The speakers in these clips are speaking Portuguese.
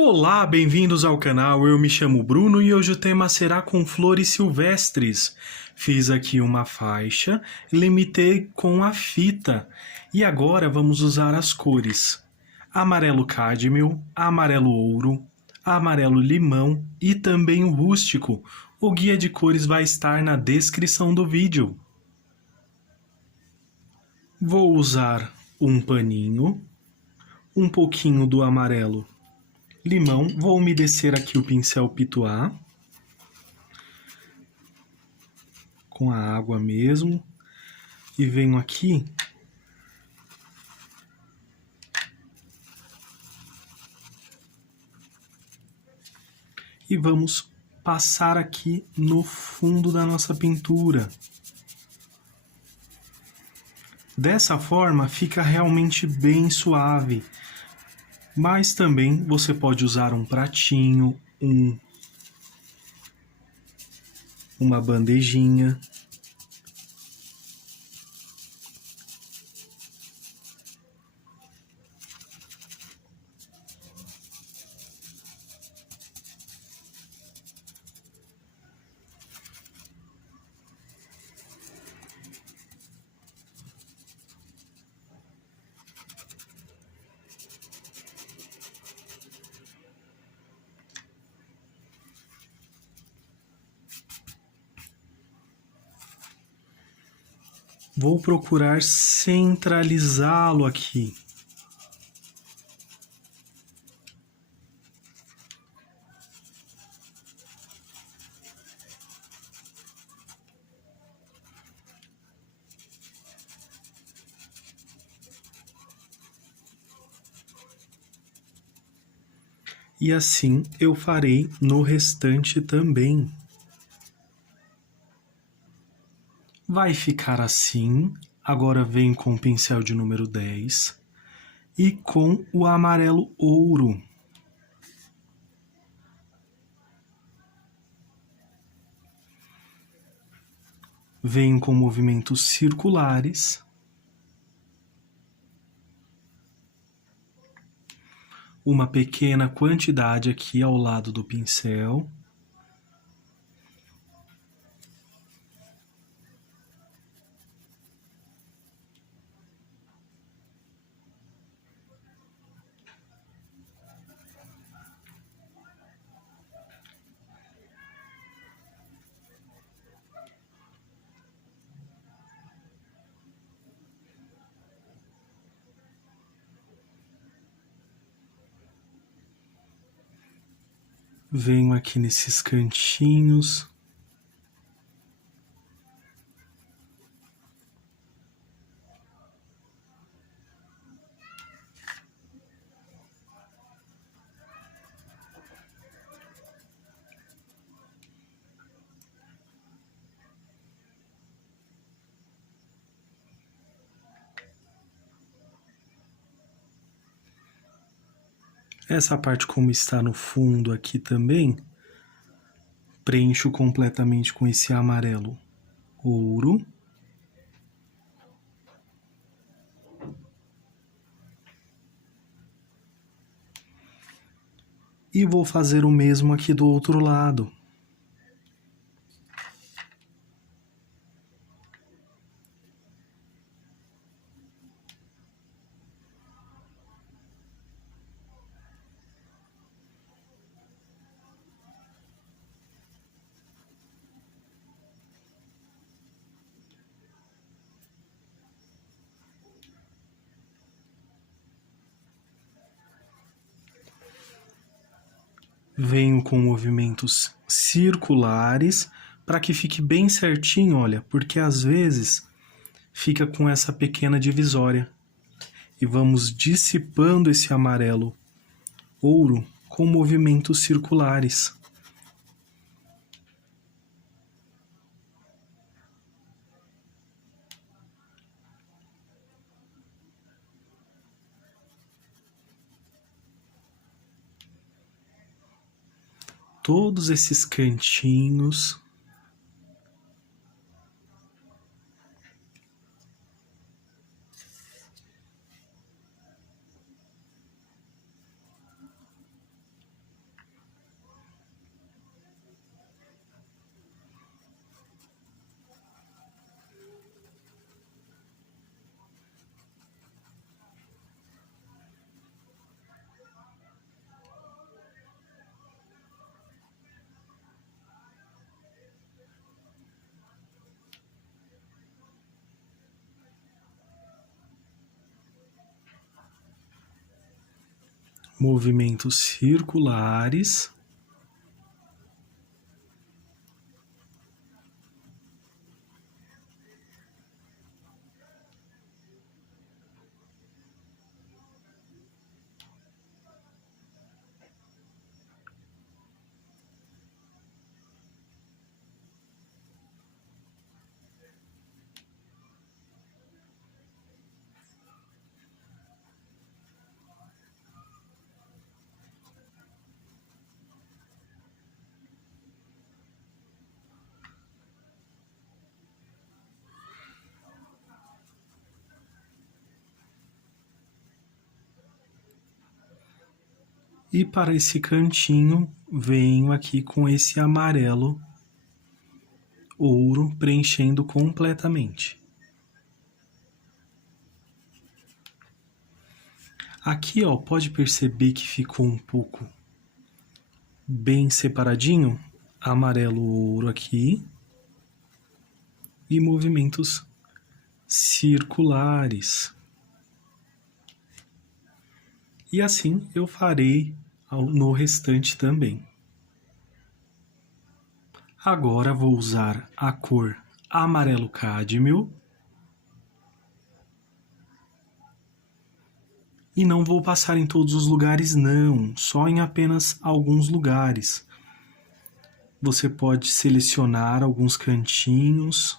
Olá, bem-vindos ao canal. Eu me chamo Bruno e hoje o tema será com flores silvestres. Fiz aqui uma faixa, limitei com a fita e agora vamos usar as cores amarelo cádmio, amarelo ouro, amarelo limão e também o rústico. O guia de cores vai estar na descrição do vídeo. Vou usar um paninho, um pouquinho do amarelo limão, vou umedecer aqui o pincel Pituá com a água mesmo e venho aqui e vamos passar aqui no fundo da nossa pintura. Dessa forma fica realmente bem suave, mas também você pode usar um pratinho, uma bandejinha. Vou procurar centralizá-lo aqui. E assim eu farei no restante também. Vai ficar assim. Agora venho com o pincel de número 10 e com o amarelo ouro. Venho com movimentos circulares. Uma pequena quantidade aqui ao lado do pincel. Venho aqui nesses cantinhos. Essa parte como está no fundo aqui também, preencho completamente com esse amarelo ouro. E vou fazer o mesmo aqui do outro lado. Venho com movimentos circulares para que fique bem certinho, olha, porque às vezes fica com essa pequena divisória. E vamos dissipando esse amarelo ouro com movimentos circulares. Todos esses cantinhos. movimentos circulares. E para esse cantinho, venho aqui com esse amarelo ouro preenchendo completamente. Aqui, ó, pode perceber que ficou um pouco bem separadinho? Amarelo ouro aqui. E movimentos circulares. E assim eu farei no restante também. Agora vou usar a cor amarelo cádmio. E não vou passar em todos os lugares não, só em apenas alguns lugares. Você pode selecionar alguns cantinhos.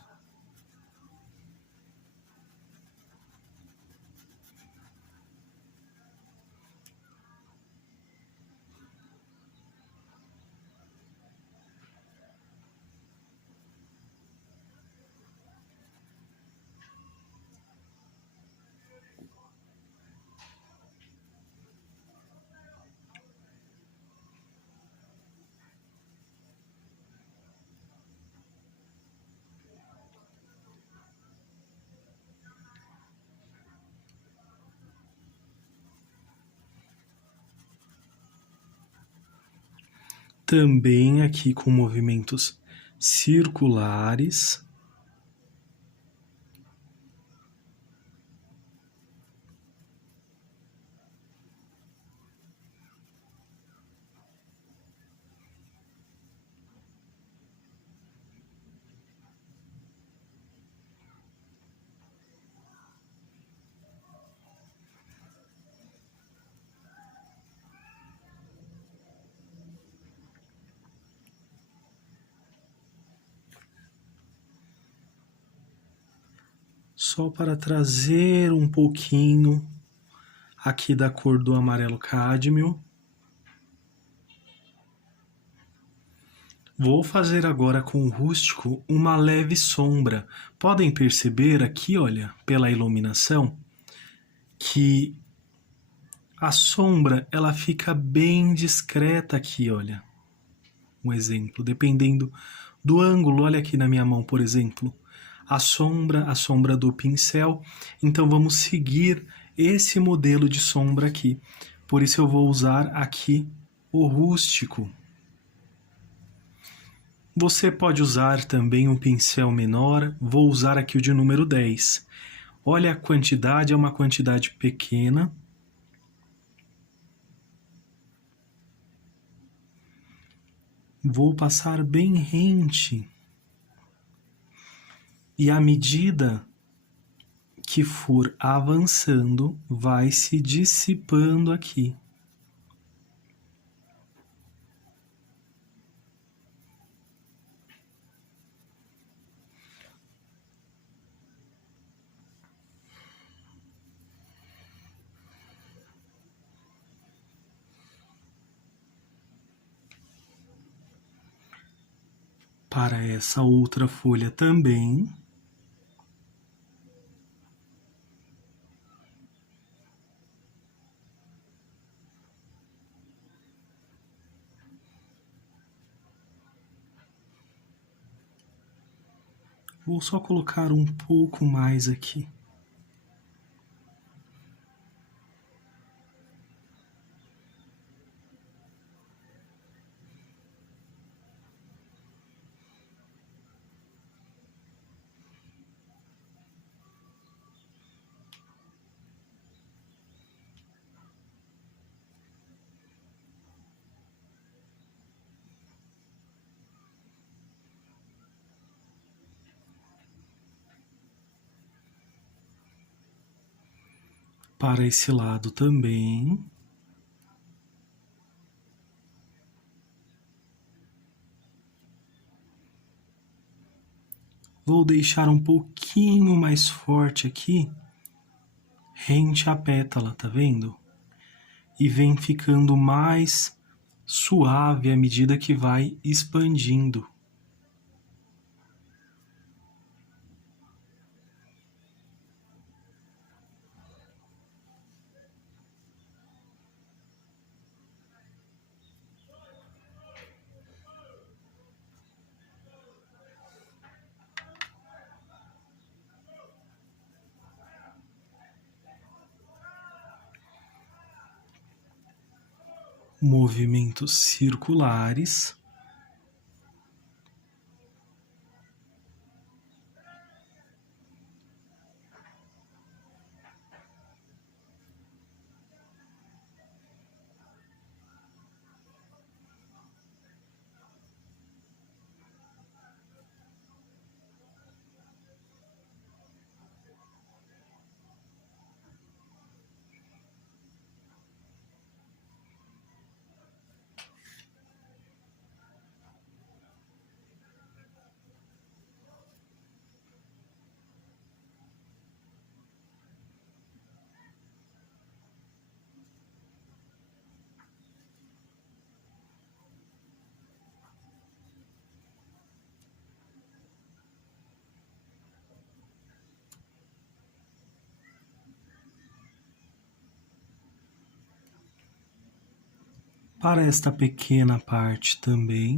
Também aqui com movimentos circulares. Só para trazer um pouquinho aqui da cor do amarelo cádmio. Vou fazer agora com o rústico uma leve sombra. Podem perceber aqui, olha, pela iluminação, que a sombra ela fica bem discreta aqui, olha. Um exemplo, dependendo do ângulo, olha aqui na minha mão, por exemplo, a sombra do pincel. Então vamos seguir esse modelo de sombra aqui. Por isso eu vou usar aqui o rústico. Você pode usar também um pincel menor, vou usar aqui o de número 10. Olha a quantidade, é uma quantidade pequena. Vou passar bem rente. E à medida que for avançando, vai se dissipando aqui. Para essa outra folha também. Vou só colocar um pouco mais aqui. Para esse lado também. Vou deixar um pouquinho mais forte aqui, rente à pétala, tá vendo? E vem ficando mais suave à medida que vai expandindo. Movimentos circulares. Para esta pequena parte também.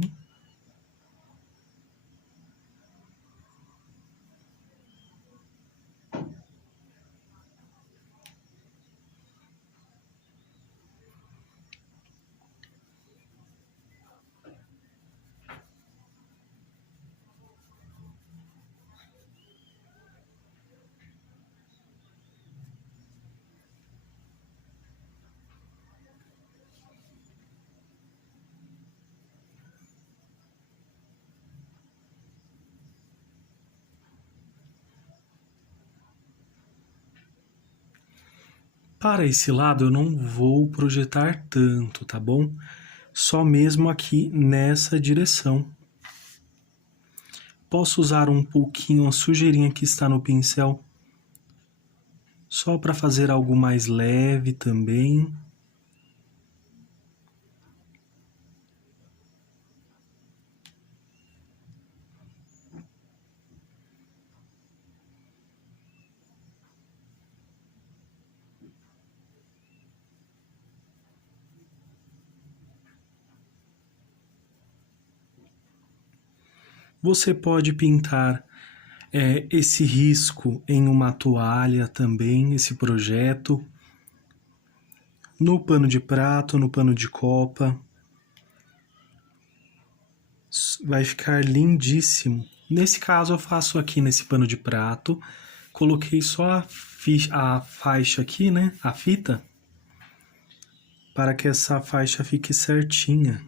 Para esse lado eu não vou projetar tanto, tá bom? Só mesmo aqui nessa direção. Posso usar um pouquinho a sujeirinha que está no pincel, só para fazer algo mais leve também. Você pode pintar esse risco em uma toalha também, esse projeto, no pano de prato, no pano de copa. Vai ficar lindíssimo. Nesse caso eu faço aqui nesse pano de prato, coloquei só a faixa aqui, né, a fita, para que essa faixa fique certinha.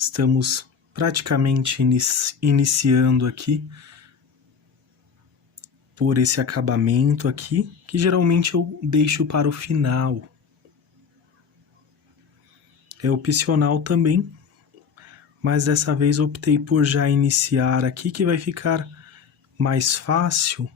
Estamos praticamente iniciando aqui por esse acabamento aqui, que geralmente eu deixo para o final. É opcional também, mas dessa vez optei por já iniciar aqui, que vai ficar mais fácil.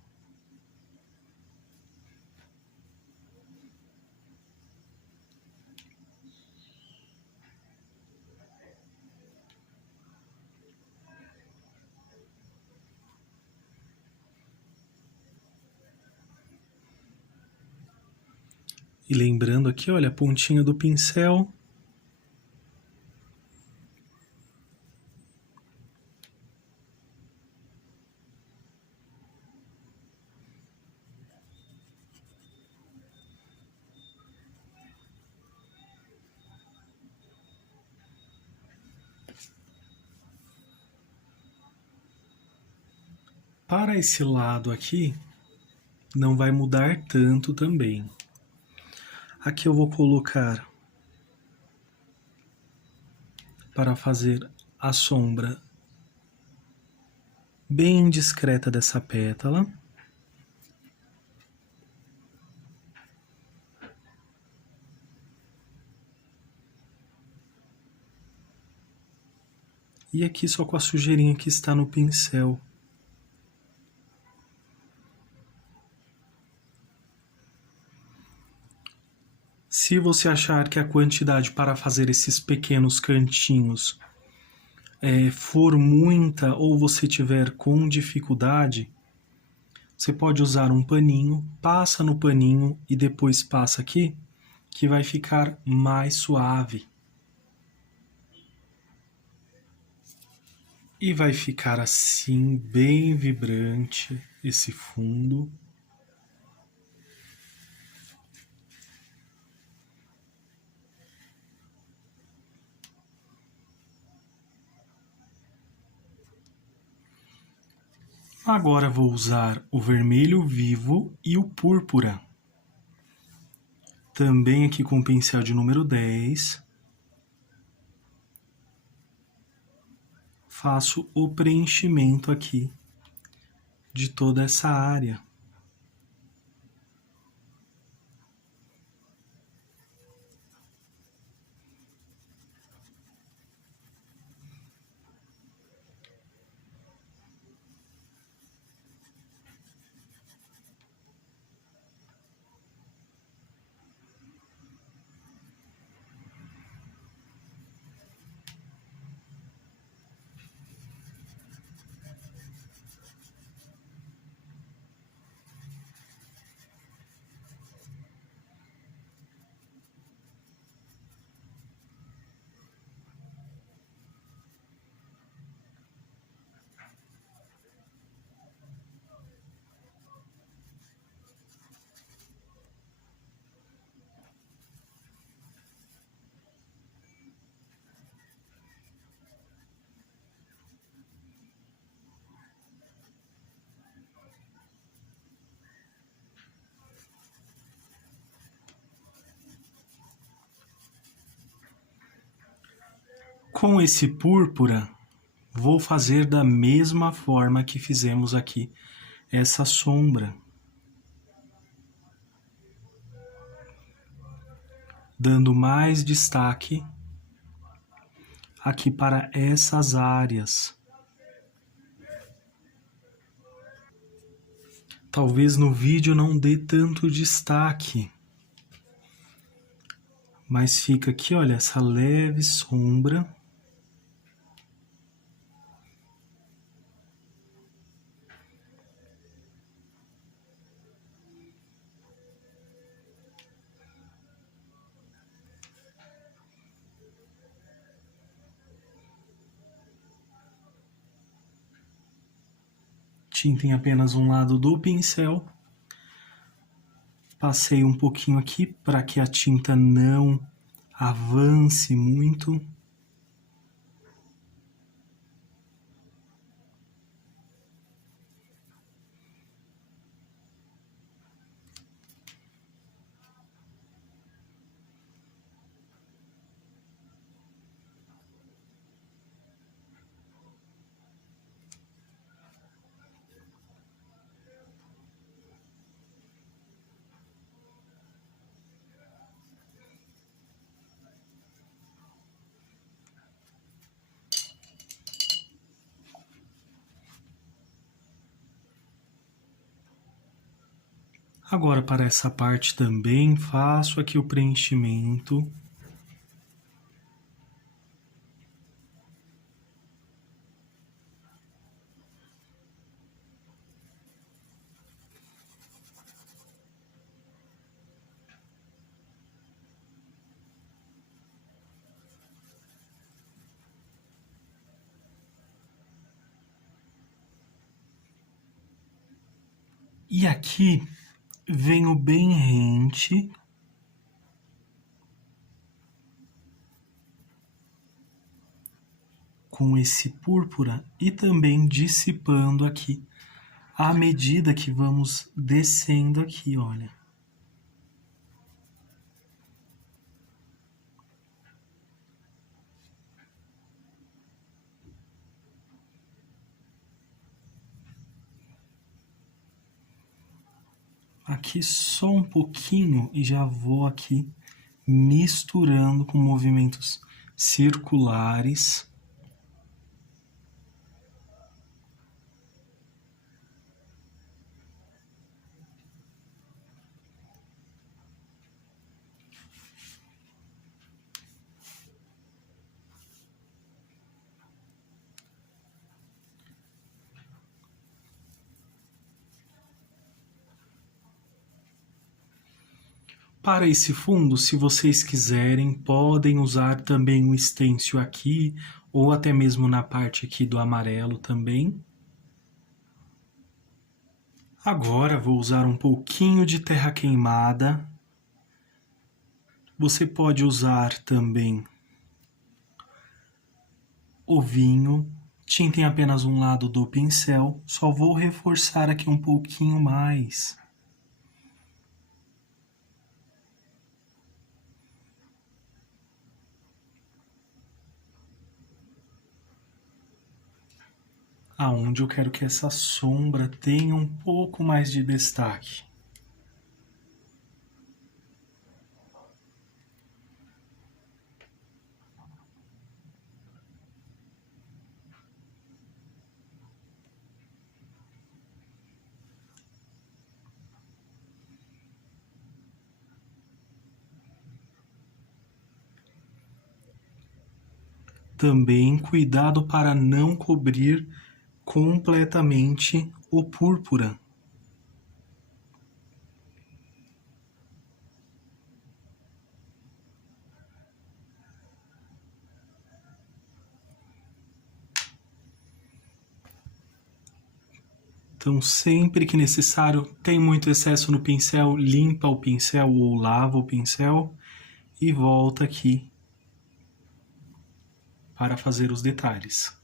E lembrando aqui, olha, a pontinha do pincel. Para esse lado aqui, não vai mudar tanto também. Aqui eu vou colocar para fazer a sombra bem discreta dessa pétala. E aqui só com a sujeirinha que está no pincel. Se você achar que a quantidade para fazer esses pequenos cantinhos for muita ou você tiver com dificuldade, você pode usar um paninho, passa no paninho e depois passa aqui, que vai ficar mais suave. E vai ficar assim, bem vibrante esse fundo. Agora vou usar o vermelho vivo e o púrpura. Também aqui com o pincel de número 10. Faço o preenchimento aqui de toda essa área. Com esse púrpura, vou fazer da mesma forma que fizemos aqui essa sombra. Dando mais destaque aqui para essas áreas. Talvez no vídeo não dê tanto destaque, mas fica aqui, olha, essa leve sombra. Tinta em apenas um lado do pincel. Passei um pouquinho aqui para que a tinta não avance muito. Agora, para essa parte também, faço aqui o preenchimento. E aqui venho bem rente. Com esse púrpura e também dissipando aqui à medida que vamos descendo aqui, olha. aqui só um pouquinho e já vou aqui misturando com movimentos circulares. Para esse fundo, se vocês quiserem, podem usar também um stencil aqui, ou até mesmo na parte aqui do amarelo também. Agora vou usar um pouquinho de terra queimada. Você pode usar também o vinho. Tintem apenas um lado do pincel, só vou reforçar aqui um pouquinho mais. Aonde eu quero que essa sombra tenha um pouco mais de destaque. Também cuidado para não cobrir completamente o púrpura. Então, sempre que necessário, tem muito excesso no pincel, limpa o pincel ou lava o pincel e volta aqui para fazer os detalhes.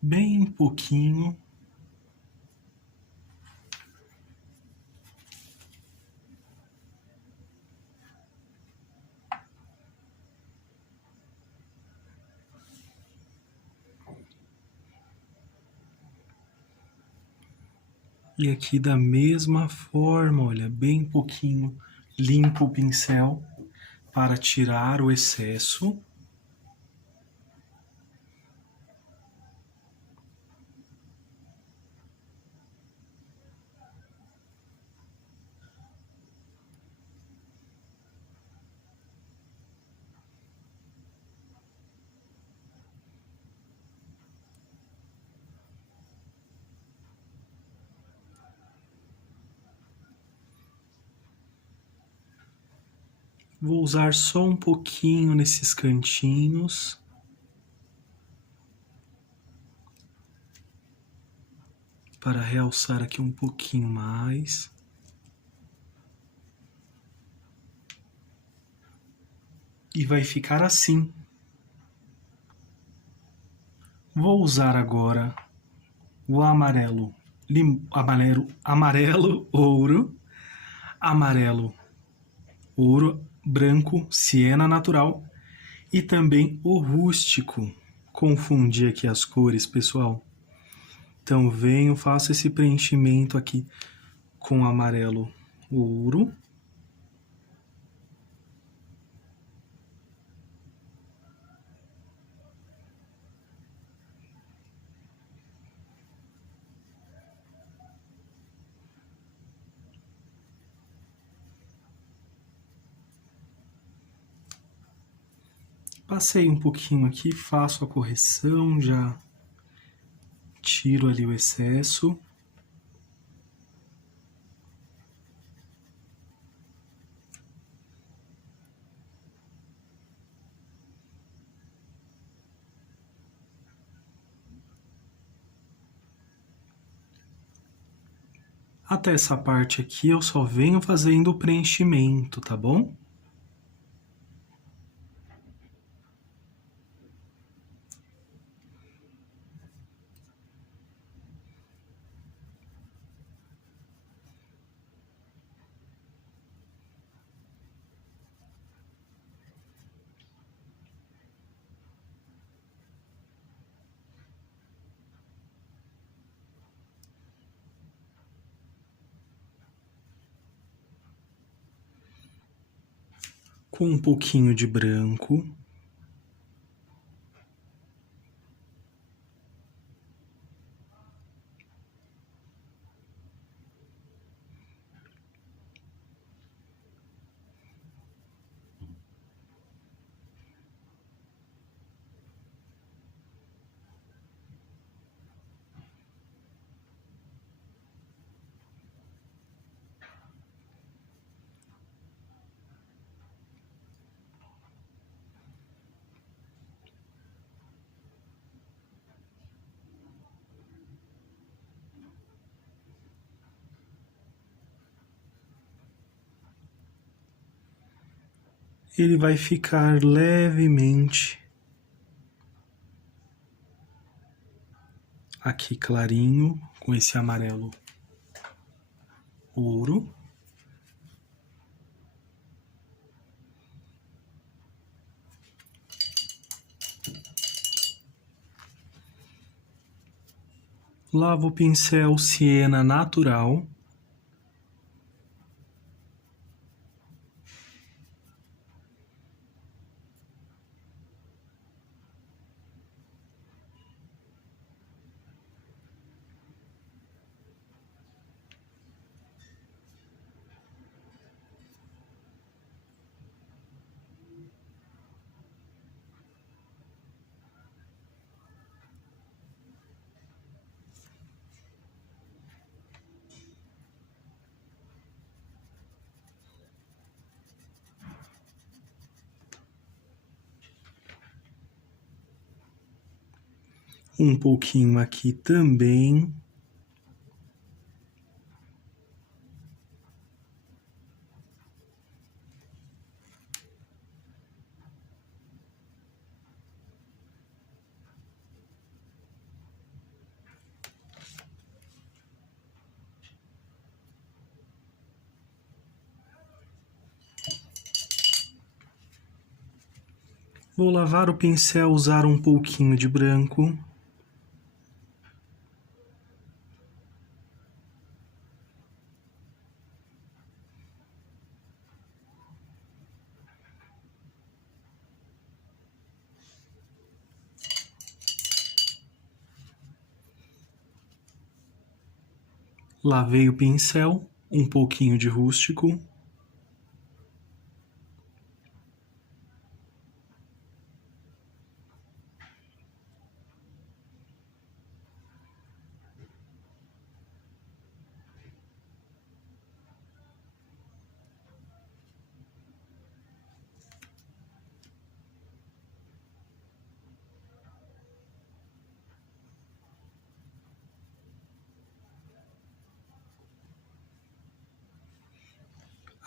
Bem pouquinho. E aqui da mesma forma, olha, bem pouquinho, limpo o pincel para tirar o excesso. Vou usar só um pouquinho nesses cantinhos. Para realçar aqui um pouquinho mais. E vai ficar assim. Vou usar agora o amarelo ouro, branco, siena natural e também o rústico. Confundi aqui as cores, pessoal. Então venho, faço esse preenchimento aqui com amarelo ouro. Passei um pouquinho aqui, faço a correção, já tiro ali o excesso. Até essa parte aqui eu só venho fazendo o preenchimento, tá bom? com um pouquinho de branco. Ele vai ficar levemente aqui clarinho, com esse amarelo ouro. Lavo o pincel siena natural. Um pouquinho aqui também. Vou lavar o pincel, usar um pouquinho de branco. Lavei o pincel, um pouquinho de rústico.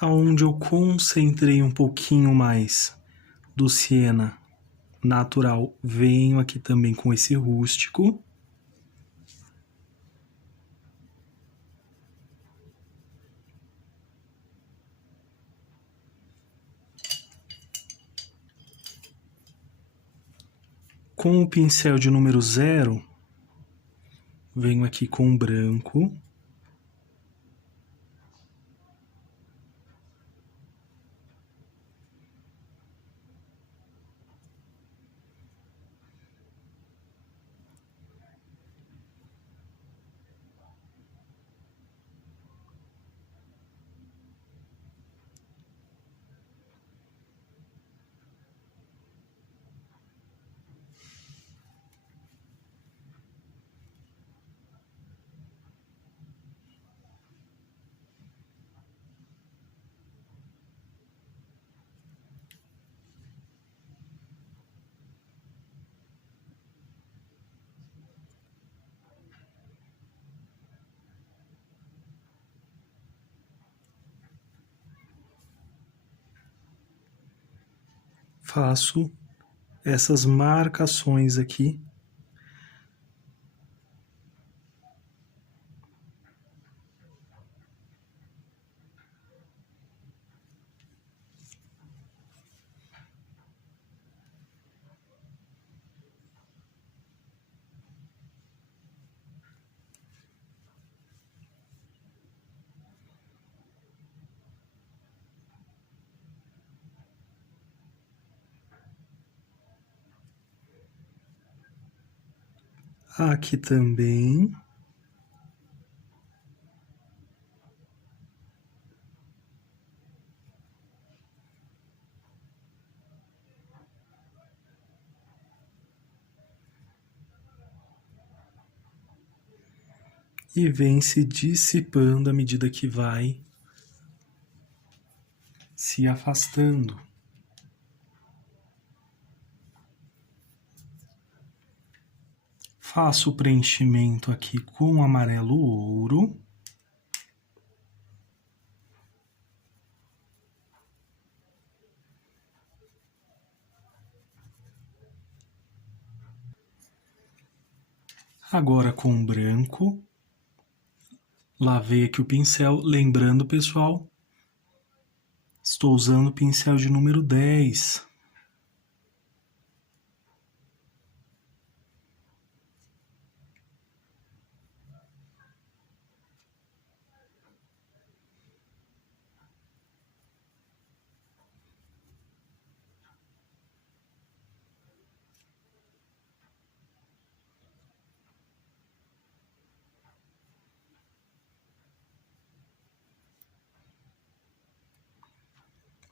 Aonde eu concentrei um pouquinho mais do siena natural, venho aqui também com esse rústico. Com o pincel de número 0, venho aqui com branco. Faço essas marcações aqui. Aqui também. E vem se dissipando à medida que vai se afastando. Faço o preenchimento aqui com amarelo ouro. Agora com branco. Lavei aqui o pincel, lembrando, pessoal, estou usando o pincel de número 10.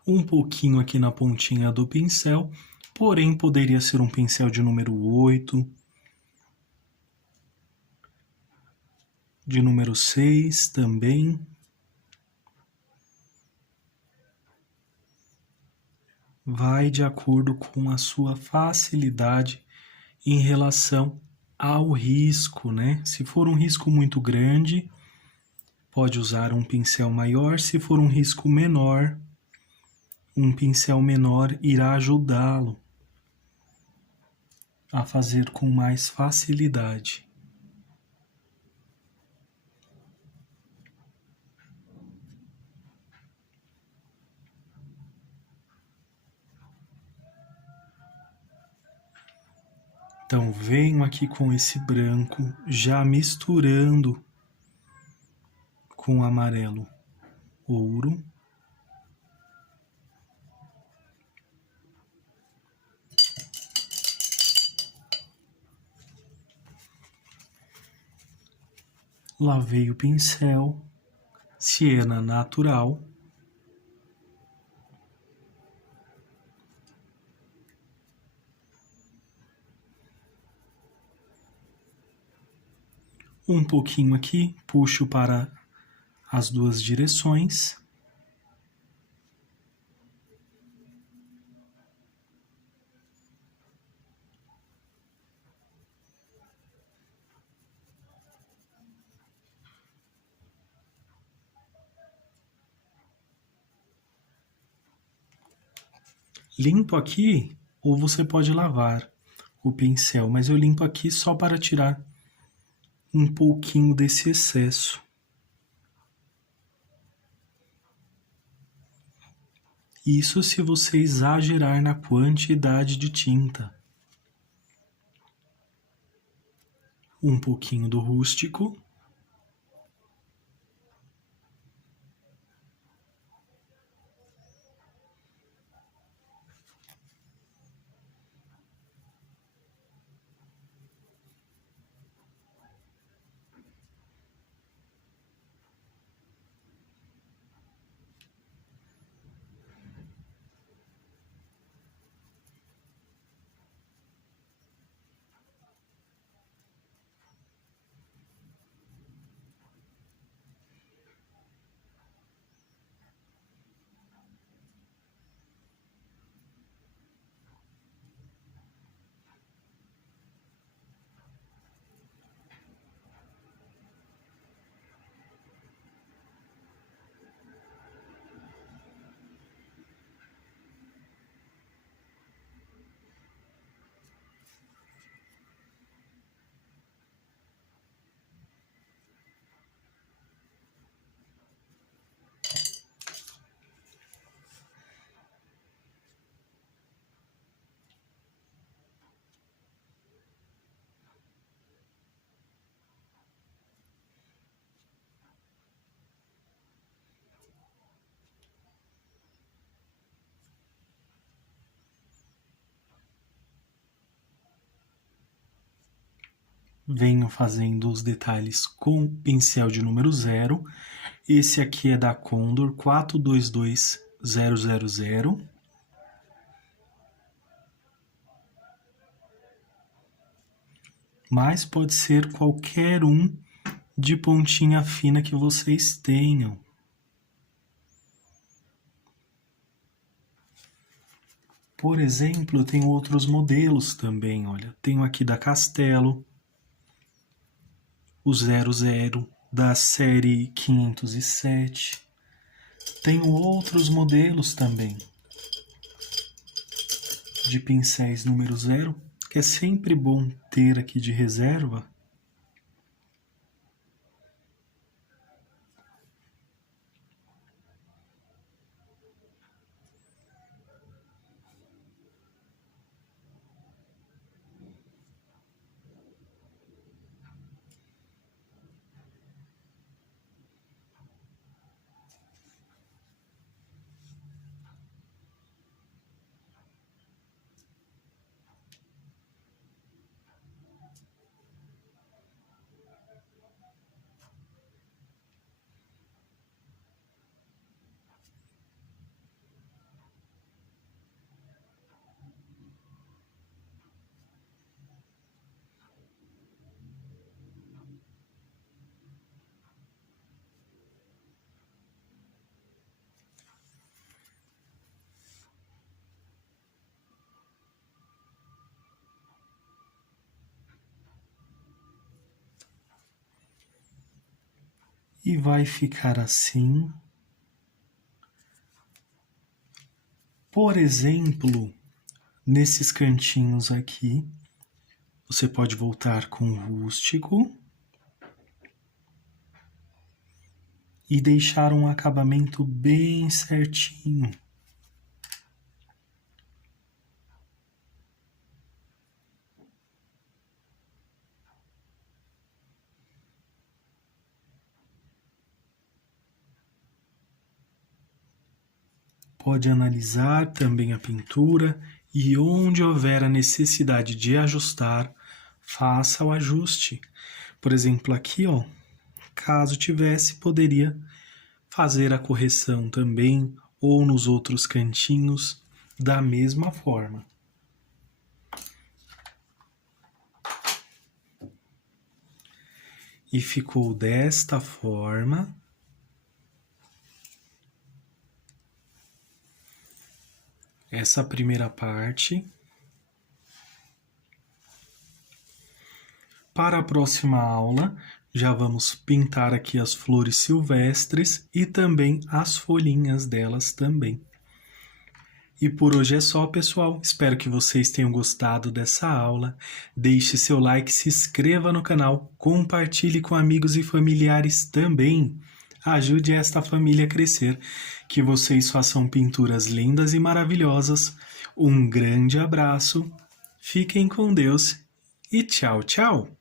Um pouquinho aqui na pontinha do pincel, porém poderia ser um pincel de número 8, de número 6 também. Vai de acordo com a sua facilidade em relação ao risco, né? Se for um risco muito grande, pode usar um pincel maior. Se for um risco menor, um pincel menor irá ajudá-lo a fazer com mais facilidade. Então venho aqui com esse branco, já misturando com o amarelo ouro. Lavei o pincel, siena natural. Um pouquinho aqui, puxo para as duas direções. Limpo aqui, ou você pode lavar o pincel, mas eu limpo aqui só para tirar um pouquinho desse excesso. Isso se você exagerar na quantidade de tinta. Um pouquinho do rústico. venho fazendo os detalhes com pincel de número 0. Esse aqui é da Condor 422000. Mas pode ser qualquer um de pontinha fina que vocês tenham. Por exemplo, eu tenho outros modelos também, olha. Tenho aqui da Castelo, o 00 da série 507. Tenho outros modelos também de pincéis número 0, que é sempre bom ter aqui de reserva. E vai ficar assim. Por exemplo, nesses cantinhos aqui, você pode voltar com rústico e deixar um acabamento bem certinho. Pode analisar também a pintura e onde houver a necessidade de ajustar, faça o ajuste. Por exemplo, aqui, ó, caso tivesse, poderia fazer a correção também, ou nos outros cantinhos, da mesma forma. E ficou desta forma. Essa primeira parte. Para a próxima aula, já vamos pintar aqui as flores silvestres e também as folhinhas delas também. E por hoje é só, pessoal. Espero que vocês tenham gostado dessa aula. Deixe seu like, se inscreva no canal, compartilhe com amigos e familiares também. Ajude esta família a crescer. Que vocês façam pinturas lindas e maravilhosas. Um grande abraço. Fiquem com Deus e tchau, tchau!